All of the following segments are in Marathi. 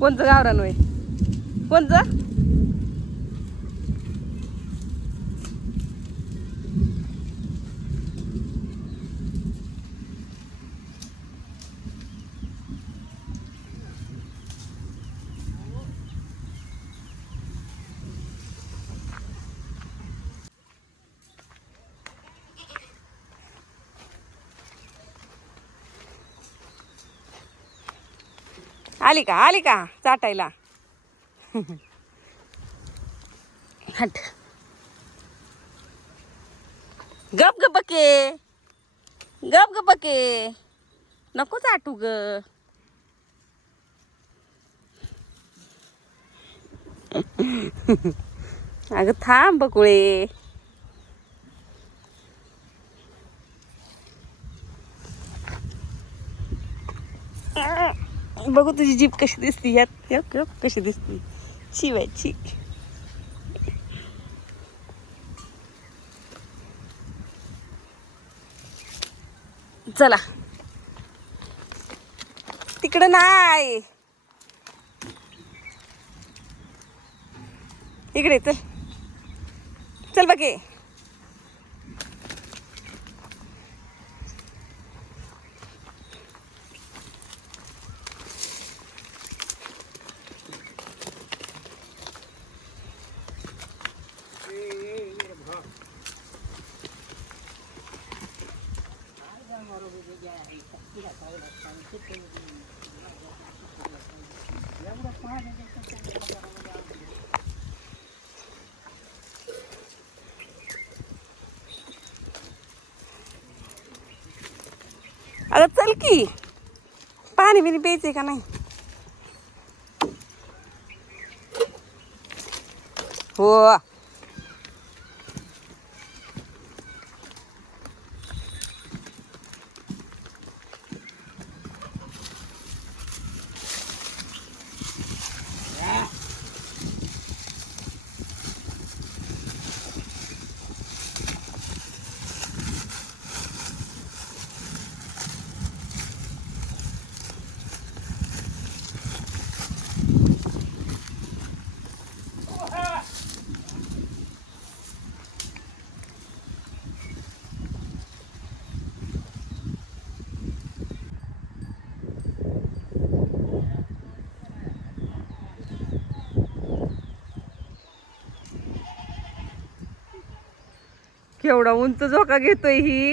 कोणचं गावरान होय? कोणचं? आली का? आली का चाटायला? हट. गप गप बके, गप गप बके, नको चाटू ग. अगं थांब बकुळे. बघू तुझी जीभ कशी दिसती यात, कशी दिसती शिवायची. चला तिकडं नाही, इकडे चल. चल बघे. अगं चल की, पाणी बिनी प्यायचंय का नाही? हो. केवढा उंच झोका घेतोय ही.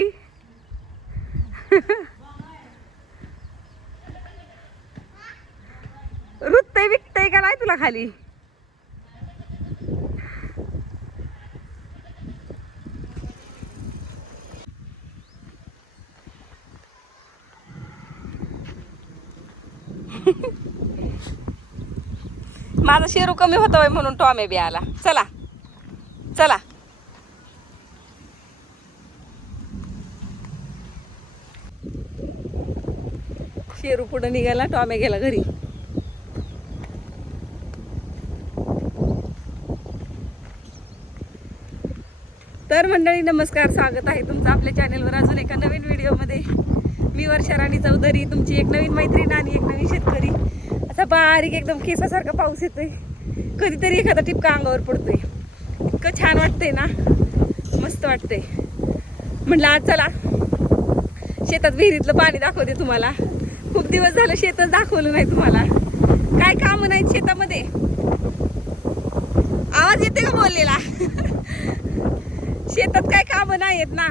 रुतय विकतय का नाही तुला खाली? माझा शेरू कमी होता म्हणून टॉमे बी आला. चला चला. शेरू पुढे निघाला, टॉमे गेला घरी. तर मंडळी नमस्कार, स्वागत आहे तुमचं आपल्या चॅनलवर अजून एका नवीन व्हिडिओमध्ये. मी वर्षा राणी चौधरी, तुमची एक नवीन मैत्रीण आणि एक नवीन शेतकरी. असा बारीक एकदम केसासारखा पाऊस येतोय, कधीतरी एखादा टिपका अंगावर पडतोय. इतकं छान वाटतंय ना, मस्त वाटतंय. म्हटलं आज चला शेतात विहिरीतलं पाणी दाखवते तुम्हाला. खूप दिवस झालं शेतच दाखवलं नाही तुम्हाला. काय काम नाहीत शेतामध्ये. आवाज येते का बोललेला? शेतात काय काम नाही आहेत ना,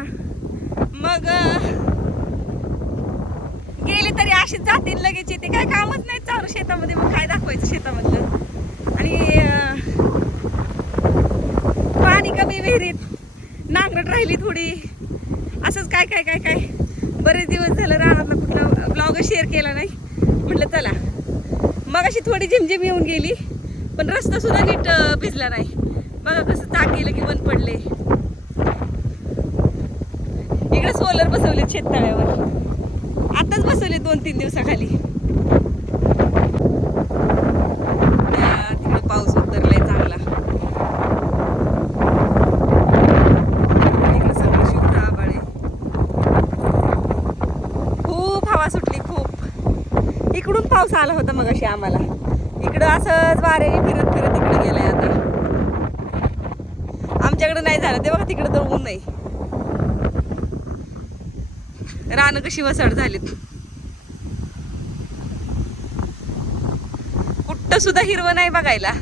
मग गेले तरी असेच जातील लगेच येते. काय कामच नाही चालू शेतामध्ये, मग काय दाखवायचं शेतामधलं. आणि पाणी कमी विहिरीत, नांगरट राहिली थोडी, असंच काय काय काय काय. बरेच दिवस झालं रानातला कुठला ब्लॉग शेअर केला नाही. म्हटलं चला. मग अशी थोडी झिमझिम येऊन गेली, पण रस्ता सुद्धा नीट भिजला नाही. बघा कसं चाक गेलं की बंद पडले. इकडे सोलर बसवले शेततळ्यावर, आताच बसवले 2-3 दिवसाखाली. तिकडे पाऊस उतरलाय चांगला. इकडे सगळं शुभ्र आभाळ आहे. खूप हवा सुटली खूप. इकडून पाऊस आला होता मग अशी आम्हाला. इकडे इकडं असंच वाऱ्याने फिरत फिरत इकडे गेलंय आता. आमच्याकडे नाही झालं ते बघा, तिकडे तर ऊन नाही. रानं कशी वसड झालीत. कुठं सुद्धा हिरवं नाही बघायला.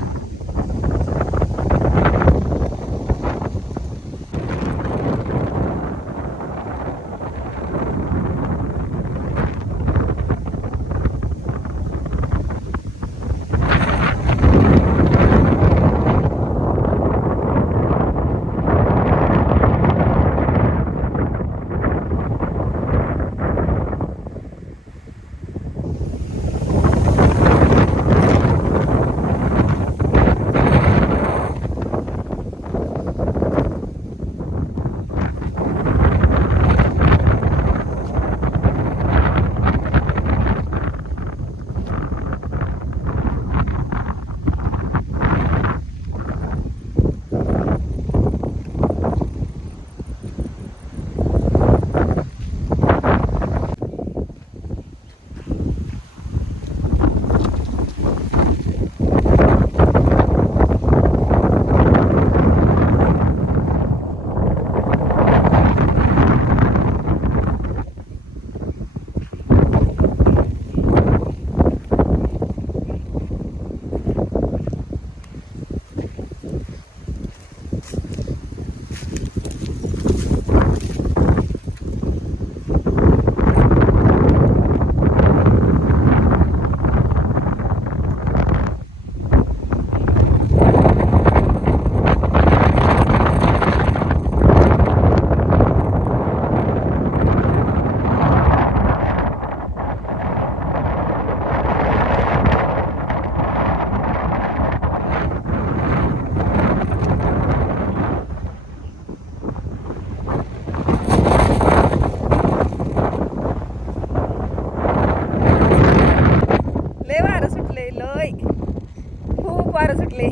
वारं सुटले.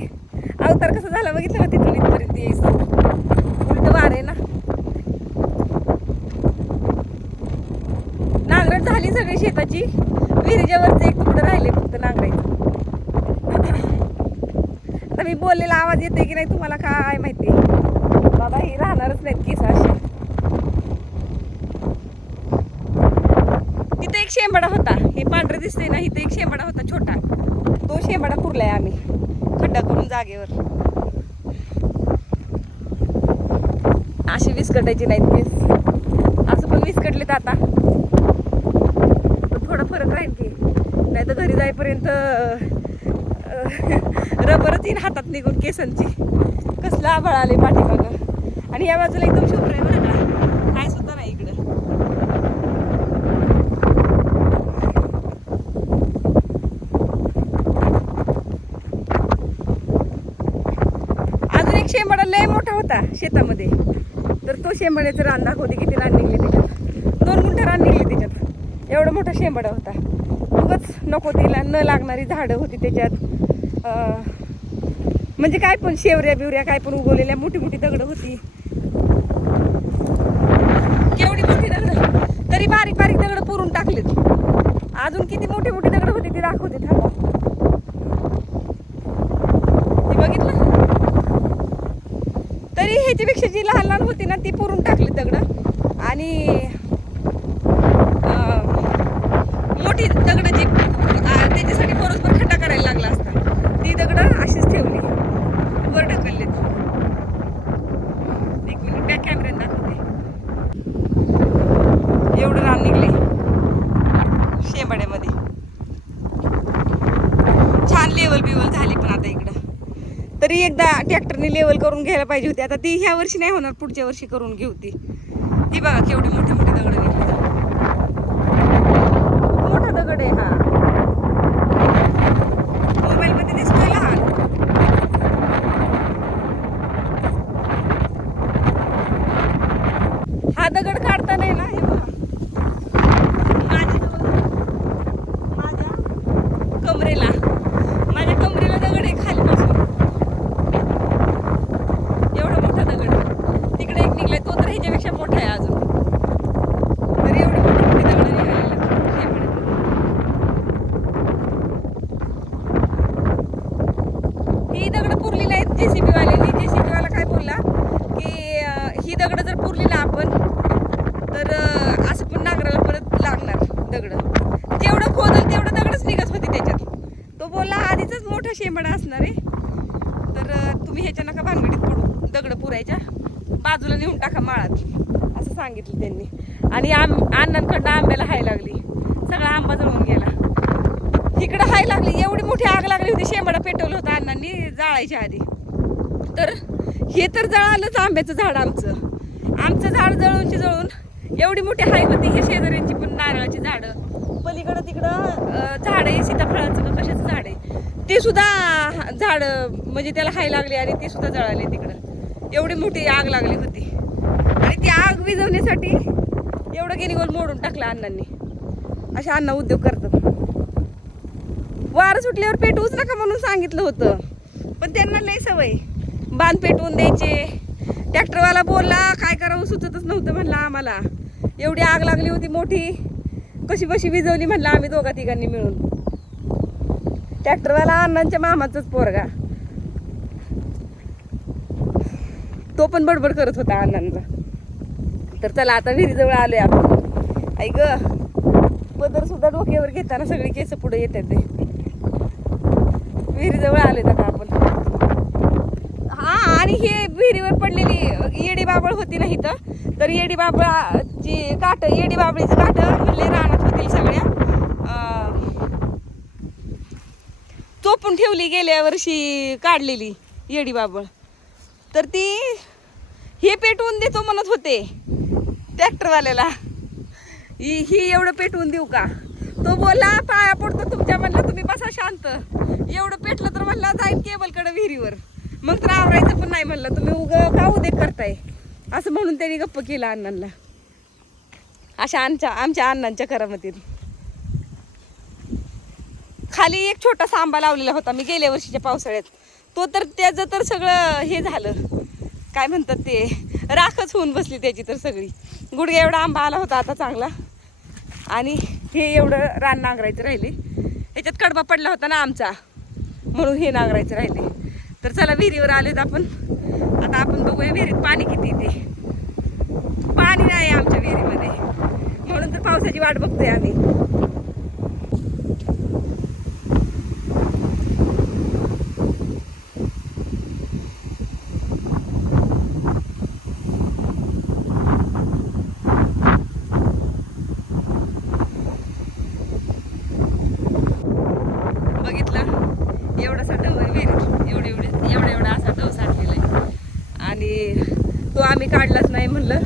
अवतार कसं झाला बघितलं का, तिथून इथपर्यंत यायचं उलट वार आहे ना. नांगरट झाली सगळी शेताची, विहिरीच्या वरचं एक तुकडं राहिले फक्त नांगरायचं. आता मी बोललेला आवाज येते की नाही तुम्हाला काय माहिती, बाबा ही राहणारच नाहीत केस अशी. तिथे एक शेंबडा होता, हे पांढरे दिसते ना, इथे एक शेंबडा होता छोटा, तो शेंबडा पुरलाय आम्ही खड्डा करून जागेवर. अशी विस्कटायची नाहीत केस, असं पण विस्कटलेत आता, पण थोडा फरक राहील की, नाही तर घरी जाईपर्यंत रबरच येईन हातात निघून केसांची. कसलं आभाळ आले पाठीमागं, आणि या बाजूला एकदम शुभ्र आहे बरं का, काय सुद्धा नाही इकडं. अजून एक शेंबडा लय मोठा होता शेतामध्ये, तर तो शेंबड्याचं रान दाखवते, किती रान निघले त्याच्यात. 2 गुंठ रान निघले त्याच्यात, एवढा मोठा शेंबडा होता. उगाच नको तिला न लागणारी झाडं होती त्याच्यात, म्हणजे काय पण शेवऱ्या बिवऱ्या काय पण उगवलेल्या, मोठी मोठी दगडं होती. केवढी मोठी दगडं, तरी बारीक बारीक दगडं पुरून टाकलेत. अजून किती मोठी मोठी दगडं होती ती दाखवते थांबा. ती बघितलं, तरी ह्याच्यापेक्षा जी लहान लहान होती ना ती पुरून टाकली दगडं, आणि मोठी दगडं जी त्याच्यासाठी परस्पर खड्डा करायला लागला असता, ती दगडं अशीच ठेवली, वर ढकललेत. एक मिनिट बॅक कॅमेऱ्यात दाखवते. एवढं रान निघले शेंबड्यामध्ये. छान लेवल बिवल झाली, पण आता इकडं तरी एकदा ट्रॅक्टरने लेवल करून घ्यायला पाहिजे होती. आता ती ह्या वर्षी नाही होणार, पुढच्या वर्षी करून घेऊ. ती बघा केवढी मोठी मोठी दगड निघली. मोठा दगड आहे हा, मोबाईल मध्ये दिसतोय लहान. हा दगड काढता नाही ना, हे बघा माझ्या कमरेला दगड आहे खाली पासून, एवढा मोठा दगड. तिकडे एक निघलाय, तो तर ह्याच्यापेक्षा मोठा आहे अजून. ही दगड पुरली नाहीत JCB वाल्यानी. JCB वाला काय बोलला की ही दगड जर पुरली ना आपण तर असं पण नांगराला परत लागणार दगड. जेवढं खोदल तेवढं दगडच निघत होती त्याच्यात. तो बोलला आधीच मोठा शेंबडा असणार आहे, तर तुम्ही ह्याच्या नका भानगडीत पडू, दगड पुरायच्या बाजूला नेऊन टाका माळात, असं सांगितलं त्यांनी. आणि अण्णांकडनं आंब्याला हाय लागली, सगळा आंबा जळून गेला. इकडं हाय लागली, एवढी मोठी आग लागली होती. शेंबडा पेटवलं होतं अण्णांनी जाळायच्या आधी. तर हे तर जळालंच आंब्याचं झाड. आमचं झाड जळून एवढी मोठी हाय होती. हे शेजाऱ्यांची पण नारळाची झाडं, पलीकडं तिकडं झाड आहे सीताफळाचं का कशाचं झाड आहे, ते सुद्धा झाड म्हणजे त्याला हाय लागली आणि ते सुद्धा जळाले तिकडं. एवढी मोठी आग लागली होती आणि ती आग विझवण्यासाठी एवढं गिनीगोल मोडून टाकला अण्णांनी. असे अण्णा उद्योग करतात. वारं सुटल्यावर पेटवूच नका म्हणून सांगितलं होतं, पण त्यांना लय सवय बांध पेटवून द्यायचे. ट्रॅक्टरवाला बोलला काय करावं सुचतच नव्हतं म्हणला आम्हाला. एवढी आग लागली होती मोठी, कशी बशी विझवली म्हणलं आम्ही दोघा तिघांनी मिळून. ट्रॅक्टरवाला अण्णांच्या मामाचाच पोरगा, तो पण बडबड करत होता अण्णांना. तर चला आता विहिरीजवळ आलोय आपण. ऐक पदर सुद्धा डोक्यावर घेताना सगळी केस पुढे येतात. ते विहिरीजवळ आलेत आता आपण. हा, आणि हे विहिरीवर पडलेली येडी बाबळ होती ना इथं, तर येडी बाबळाची काट, येडी बाबळीचं काट म्हणले रानात होतील सगळ्या. चोपून ठेवली गेल्या वर्षी काढलेली येडी बाबळ, तर ती हे पेटवून देतो म्हणत होते ट्रॅक्टरवाल्याला. ही एवढं पेटवून देऊ का? तो बोलला पाया पडतो तुमच्या, म्हणला तुम्ही बसा शांत. एवढं पेटलं तर म्हणला जाईन केबलकडे विहिरीवर, मग तर आवरायचं पण नाही म्हणलं. तुम्ही का उद्योग करताय असं म्हणून त्यांनी गप्प केलं अण्णांना. अशा आमच्या अण्णांच्या करामतीत. खाली एक छोटासा आंबा लावलेला होता मी गेल्या वर्षीच्या पावसाळ्यात, तो तर त्याचं तर सगळं हे झालं, काय म्हणतात ते, राखच होऊन बसली त्याची तर सगळी. गुडघ्या एवढा आंबा आला होता आता चांगला. आणि हे एवढं रान नांगरायचं राहिले. ह्याच्यात कडबा पडला होता ना आमचा, म्हणून हे नांगरायचं राहिले. तर चला विहिरीवर आलेत आपण. आता आपण बघूया विहिरीत पाणी किती ते. पाणी नाही आमच्या विहिरीमध्ये, म्हणून तर पावसाची वाट बघतोय आम्ही. एवढासा डवर विहिरीत एवढा असा डव साठलेला आहे. आणि तो आम्ही काढलाच नाही म्हणलं.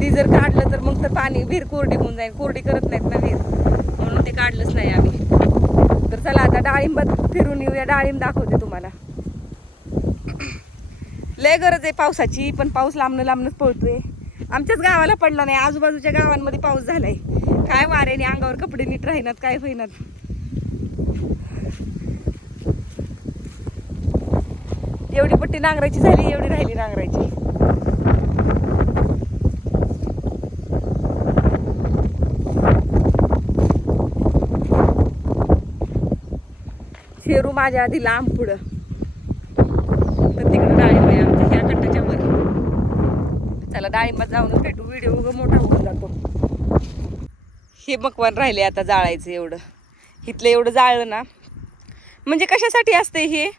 ती जर काढलं तर मग तर पाणी विहीर कोरडी होऊन जाईल. कोरडी करत नाहीत ना विहीर, म्हणून ते काढलंच नाही आम्ही. तर चला आता डाळिंबात फिरून येऊया. डाळिंब दाखवते तुम्हाला. लय गरज आहे पावसाची, पण पाऊस लांबनच पळतोय. आमच्याच गावाला पडला नाही, आजूबाजूच्या गावांमध्ये पाऊस झालाय. काय वाऱ्याने अंगावर कपडे नीट राहिनात, काय होईनात. एवढी पट्टी नांगरायची झाली, एवढी राहिली नांगरायची. शेरू माझ्या आधी लांब पुढं, तर तिकडं डाळिंब आहे आमच्या ह्या कट्ट्याच्या वर. चला डाळिंबात जाऊन भेटू. व्हिडिओ मोठा होऊन जातो. हे मकवान राहिले आता जाळायचं. इथलं एवढं जाळलं ना, म्हणजे कशासाठी असते हे,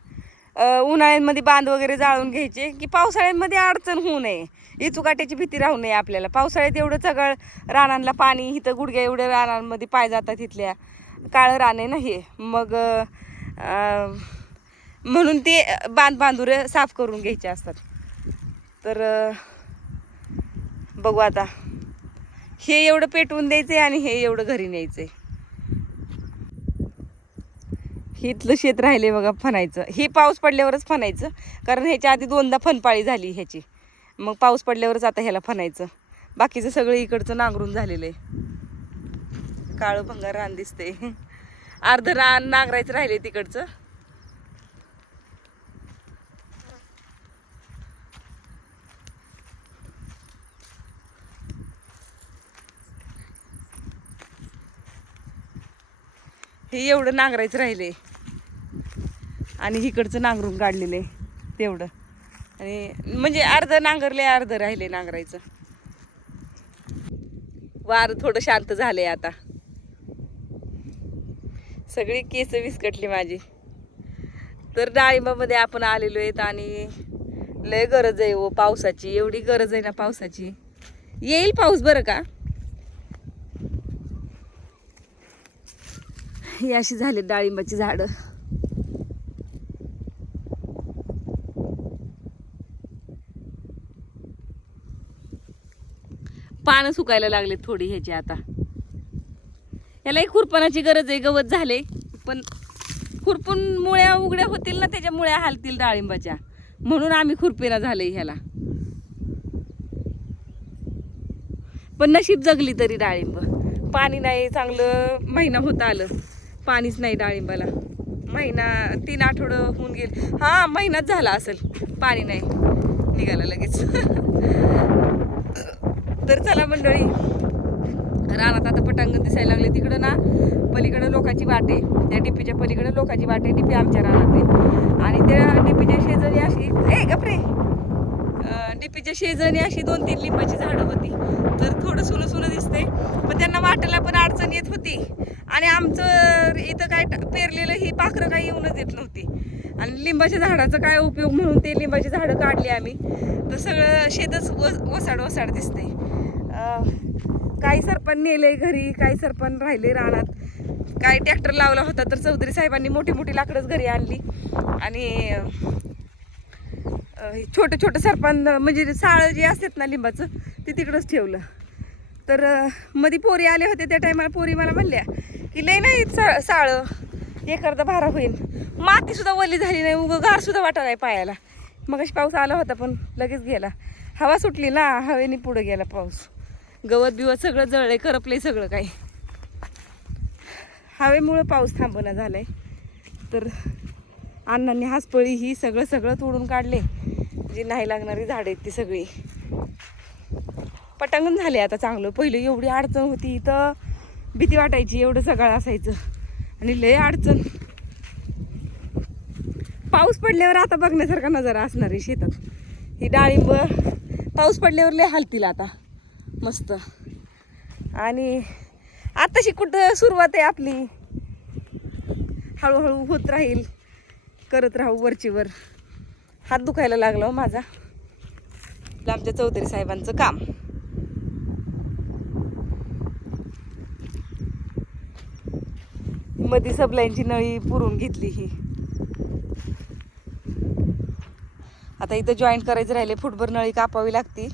उन्हाळ्यांमध्ये बांध वगैरे जाळून घ्यायचे की पावसाळ्यांमध्ये अडचण होऊ नये, इचुकाट्याची भीती राहू नये आपल्याला. पावसाळ्यात एवढं सगळं रानांना पाणी, इथं गुडघ्या एवढ्या रानांमध्ये पाय जातात. इथल्या काळं रान आहे ना हे, मग म्हणून ते बांधूर साफ करून घ्यायचे असतात. तर बघू आता, हे एवढं पेटवून द्यायचंय आणि हे एवढं घरी न्यायचंय. इथलं शेत राहिले बघा फनायचं. हे पाऊस पडल्यावरच फनायचं, कारण ह्याच्या आधी 2दा फनपाळी झाली ह्याची. मग पाऊस पडल्यावरच आता ह्याला फनायचं. बाकीचं सगळं इकडचं नांगरून झालेलं आहे. काळं भंगार रान दिसते. अर्ध रान नांगरायचं राहिले तिकडचं. हे एवढं नांगरायचं राहिले आणि इकडचं नांगरून काढलेलं आहे तेवढं. आणि म्हणजे अर्ध नांगरले अर्ध राहिले नांगरायचं. वार थोडं शांत झालंय आता. सगळी केस विस्कटली माझी. तर डाळिंबामध्ये आपण आलेलो आहेत आणि लय गरज आहे हो पावसाची. एवढी गरज आहे ना पावसाची. येईल पाऊस बरं का. ही अशी झाली डाळिंबाची झाडं. पानं सुकायला लागले थोडी ह्याची आता. याला खुरपणाची गरज आहे. गवत झाले पण खुरपून मुळ्या उघड्या होतील ना, त्याच्या मुळ्या हालतील डाळिंबाच्या, म्हणून आम्ही खुरपेना झाले ह्याला. पण नशीब जगली तरी डाळिंब. पाणी नाही चांगलं. महिना होत आलं पाणीच नाही डाळिंबाला. महिना 3 आठवडं होऊन गेले. हा महिनाच झाला असेल पाणी नाही. निघाला लगेच. तर चला मंडळी, रानात आता पटांगण दिसायला लागले. तिकडं ना पलीकडं लोकांची वाट आहे. त्या डिपीच्या पलीकडं लोकांची वाट आहे. डिपी आमच्या रानात आहे आणि त्या डिपीच्या शेजारी अशी गपरे डिपीच्या शेजारी अशी 2-3 लिंबाची झाडं होती. तर थोडं सुनं सुनं दिसते, पण त्यांना वाटायला पण अडचण येत होती. आणि आमचं इथं काय पेरलेलं ही पाखरं काही येऊनच येत नव्हती. आणि लिंबाच्या झाडाचा काय उपयोग म्हणून ते लिंबाची झाडं काढली आम्ही. तर सगळं शेतच वसाड दिसते. काही सरपण नेले घरी, काही सरपण राहिले रानात. काही ट्रॅक्टर लावला होता तर चौधरी साहेबांनी मोठी मोठी लाकडंच घरी आणली आणि छोटं छोटं सरपण म्हणजे साळं जे असतात ना लिंबाचं ते तिकडंच ठेवलं. तर मध्ये पोरी आले होते त्या टायमाला. पोरी मला म्हणल्या की लय नाही साळं, एक अर्धा भारा होईल. माती सुद्धा वल्ली झाली नाही, उगं गार सुद्धा वाटा नाही पायाला. मगाशी पाऊस आला होता पण लगेच गेला. हवा सुटली ना, हवेने पुढे गेला पाऊस. गवत बिवत सगळं जळलंय, करपलंय सगळं काही. हवेमुळं पाऊस थांबणं झालाय. तर अण्णांनी हासपळी ही सगळं तोडून काढले. जी नाही लागणारी झाडं आहेत ती सगळी. पटांगण झाले आता चांगलं. पहिलं एवढी अडचण होती, इथं भीती वाटायची. एवढं सगळं असायचं आणि लय अडचण. पाऊस पडल्यावर आता बघण्यासारखा नजारा असणार आहे शेतात. ही डाळिंब पाऊस पडल्यावर लय हालतील आता मस्त. आणि आताशी कुठं सुरुवात आहे आपली. हळूहळू होत राहील, करत राहू वरचीवर. हात दुखायला लागला हो माझा. आमच्या चौधरी साहेबांचं काम. मध्ये सबलाईनची नळी पुरून घेतली ही. आता इथं जॉईंट करायचं राहिले. फुटभर नळी कापावी लागती.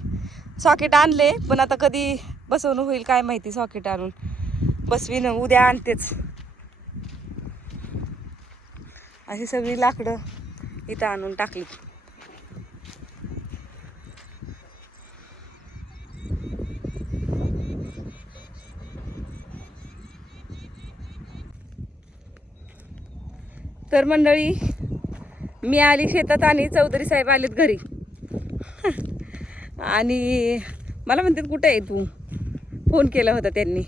सॉकेट आणले पण आता कधी बसवणं होईल काय माहिती. सॉकेट आणून बसवीन, उद्या आणतेच. अशी सगळी लाकडं इथं आणून टाकली. तर मंडळी, मी आली शेतात आणि चौधरी साहेब आलेत घरी. आणि मला म्हणतात कुठे आहे तू. फोन केला होता त्यांनी.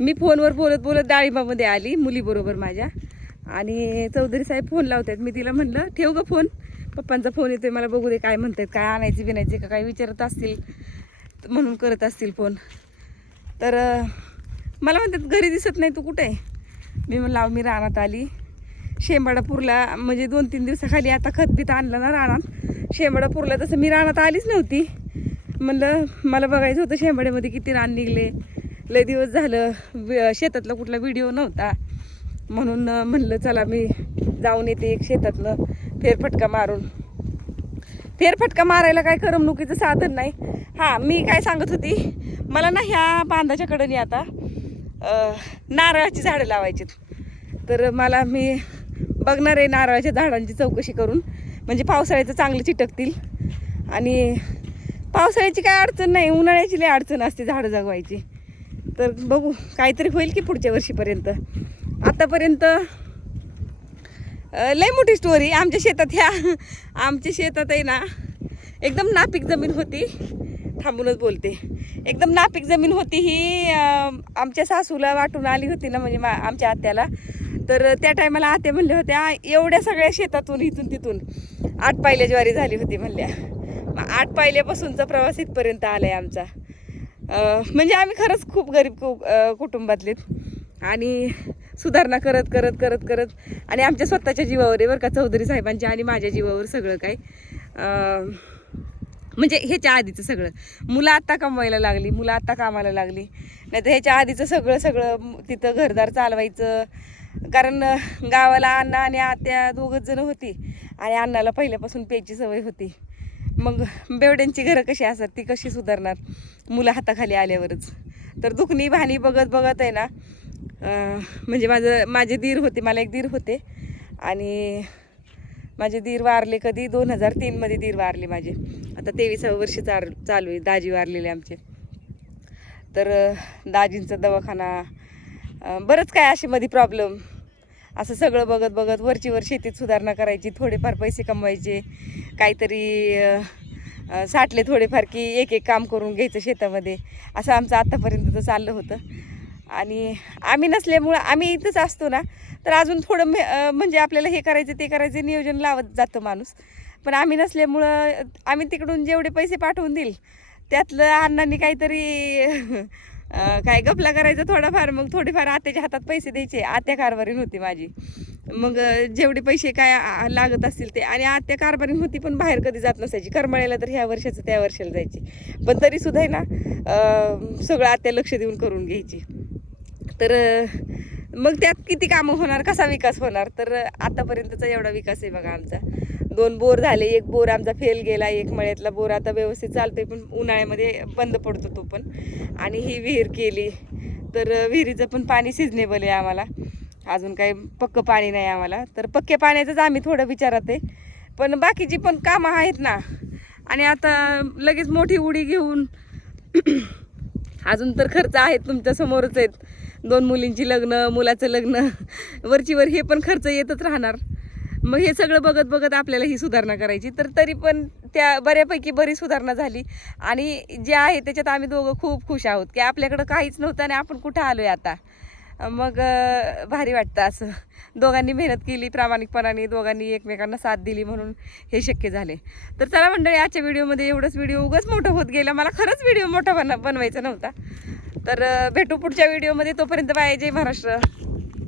मी फोनवर बोलत बोलत डाळिंबामध्ये आली मुलीबरोबर माझ्या. आणि चौधरी साहेब फोन लावतात. मी तिला म्हणलं ठेव ग फोन, पप्पांचा फोन येतोय, मला बघू दे काय म्हणतात, काय आणायचे बिनायचे का काय विचारत असतील म्हणून करत असतील फोन. तर मला म्हणतात घरी दिसत नाही तू कुठे आहे. मी म्हणलं मी रानात आली. शेंबाडा पुरला म्हणजे 2-3 दिवसाखाली आता खतबीत आणलं ना रानात. शेंबाडा पुरला तसं मी रानात आलीच नव्हती. म्हणलं मला बघायचं होतं शेंबाड्यामध्ये किती रान निघले. लय दिवस झालं शेतातला कुठला व्हिडिओ नव्हता, म्हणून म्हणलं चला मी जाऊन येते एक शेतातनं फेरफटका मारून. फेरफटका मारायला काय करमणुकीचं साधन नाही. हां, मी काय सांगत होती, मला ना ह्या बांधाच्या कडेने आता नारळाची झाडं लावायची. तर मला मी बघणार आहे नारळाच्या झाडांची चौकशी करून, म्हणजे पावसाळ्याचं चांगलं चिटकतील. आणि पावसाळ्याची काय अडचण नाही, उन्हाळ्याची लय अडचण असते झाडं जगवायची. तर बघू काहीतरी होईल की पुढच्या वर्षीपर्यंत. आतापर्यंत लय मोठी स्टोरी आमच्या शेतात. आमच्या शेतात आहे ना एकदम नापीक जमीन होती. थांबूनच बोलते. एकदम नापीक जमीन होती ही. आमच्या सासूला वाटून आली होती ना, म्हणजे आमच्या आत्याला. तर त्या टायमाला आत्या म्हणल्या होत्या एवढ्या सगळ्या शेतातून इथून तिथून 8 पायल्या ज्वारी झाली होती म्हणल्या. मग 8 पायल्यापासूनचा प्रवास इथपर्यंत आलाय आमचा. म्हणजे आम्ही खरंच खूप गरीब कुटुंबातलेत आणि सुधारणा करत करत करत करत आणि आमच्या स्वतःच्या जीवावर आहे बरं का, चौधरी साहेबांच्या आणि माझ्या जीवावर सगळं काय. म्हणजे ह्याच्या आधीचं सगळं, मुलं आत्ता कमवायला लागली, मुलं आत्ता कामाला लागली, नाही तर ह्याच्या आधीचं सगळं तिथं घरदार चालवायचं. कारण गावाला अण्णा आणि आत्या दोघंच जण होती आणि अण्णाला पहिल्यापासून प्यायची सवय होती. मग बेवड्यांची घरं कशी असतात, ती कशी सुधारणार मुलं हाताखाली आल्यावरच. तर दुखणी भानी बघत बघत आहे ना, म्हणजे माझे दीर होते, मला एक दीर होते आणि माझे दीर वारले कधी 2003 दीर वारले माझे. आता 23वं वर्ष चालू आहे. दाजी वारलेले आमचे. तर दाजींचा दवाखाना, बरंच काय असे मध्ये प्रॉब्लेम, असं सगळं बघत बघत वरचीवर शेतीत सुधारणा करायची, थोडेफार पैसे कमवायचे, काहीतरी साठले थोडेफार की एक काम करून घ्यायचं शेतामध्ये, असं आमचं आत्तापर्यंतचं चाललं होतं. आणि आम्ही नसल्यामुळं, आम्ही इथंच असतो ना, तर अजून थोडं म्हणजे आपल्याला हे करायचं ते करायचं नियोजन लावत जातं माणूस. पण आम्ही नसल्यामुळं आम्ही तिकडून जेवढे पैसे पाठवून देईल त्यातलं अण्णांनी काहीतरी काय गपला करायचं थोडाफार, मग थोडेफार आत्याच्या हातात पैसे द्यायचे. आत्या कारभारीण होती माझी, मग जेवढे पैसे काय लागत असतील ते. आणि आत्या कारभारीण होती पण बाहेर कधी जात नसायची, करमाळ्याला तर ह्या वर्षाचं त्या वर्षाला जायची, पण तरीसुद्धा आहे ना सगळं आत्या लक्ष देऊन करून घ्यायची. तर मग त्यात किती कामं होणार, कसा विकास होणार. तर आतापर्यंतचा एवढा विकास आहे बघा आमचा. 2 बोर झाले, 1 बोर आमचा फेल गेला, 1 मळ्यातला बोर आता व्यवस्थित चालतोय पण उन्हाळ्यामध्ये बंद पडतो तो पण. आणि ही विहीर केली, तर विहिरीचं पण पाणी सिजनेबल आहे आम्हाला, अजून काही पक्कं पाणी नाही आम्हाला. तर पक्क्या पाण्याचंच आम्ही थोडं विचारात आहे, पण बाकीची पण कामं आहेत ना. आणि आता लगेच मोठी उडी घेऊन अजून तर खर्च आहेत तुमच्या समोरच आहेत. 2 मुलींची लग्न, मुलाचं लग्न, वरचीवर हे पण खर्च येतच राहणार. मग हे सगळं बघत बघत आपल्याला ही सुधारणा करायची. तर तरी पण त्या बऱ्यापैकी बरी सुधारणा झाली आणि जे आहे त्याच्यात आम्ही दोघं खूप खुश आहोत की आपल्याकडं काहीच नव्हतं आणि आपण कुठं आलोय आता. मग भारी वाटतं असं. दोघांनी मेहनत केली प्रामाणिकपणाने, दोघांनी एकमेकांना साथ दिली म्हणून हे शक्य झाले. तर चला मंडळी, आजच्या व्हिडिओमध्ये एवढंच. व्हिडिओ उगाच मोठं होत गेला, मला खरंच व्हिडिओ मोठा बनवायचा नव्हता. तर भेटू पुढच्या व्हिडिओमध्ये. तोपर्यंत बाय, जय महाराष्ट्र.